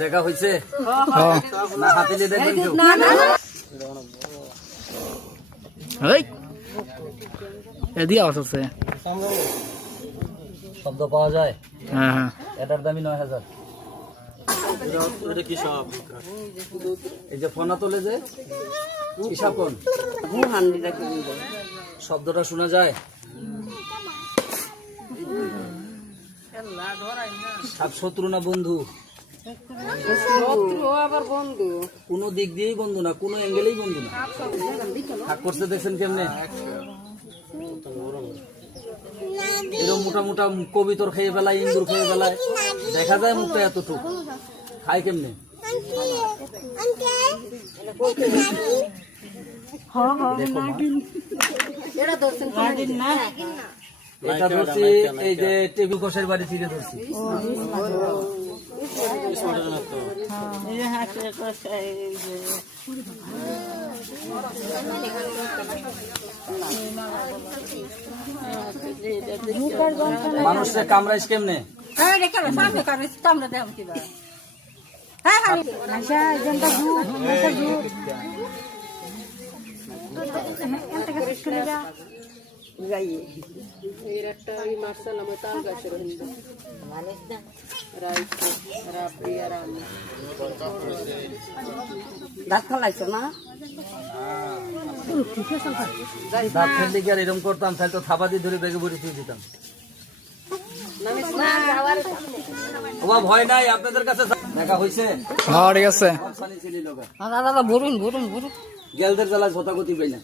দেখা হয়েছে না হাতিলে দেখবেন শব্দ পাওয়া যায়। এটার দামি ৯,০০০। এই যে ফোনা তোলে যে হিসাব কোন শব্দটা শোনা যায়। সাপ শত্রু না বন্ধু? কোন দিক দিয়েই বন্ধু না, কোন অ্যাঙ্গেলেই বন্ধু না। হাক করছে দেখছেন কেমনে? এরকম মোটা মোটা কবিতর খেয়ে ফেলায়, ইন্দুর খেয়ে ফেলায়, দেখা যায় মুখটা এতটুক। খায় কেমনে? এটা ধরছি এই যে টেবিল কষের বাড়ি থেকে ধরছি। মানুষের কামড়াইস কেমনে? এরকম করতাম তাহলে তো থাবা দিয়ে ধরে বেগে ভরে দিয়ে দিতাম। ভয় নাই আপনাদের কাছে। দেখা হয়েছে গেলদের জ্বালায় ছতা গতি পাই না।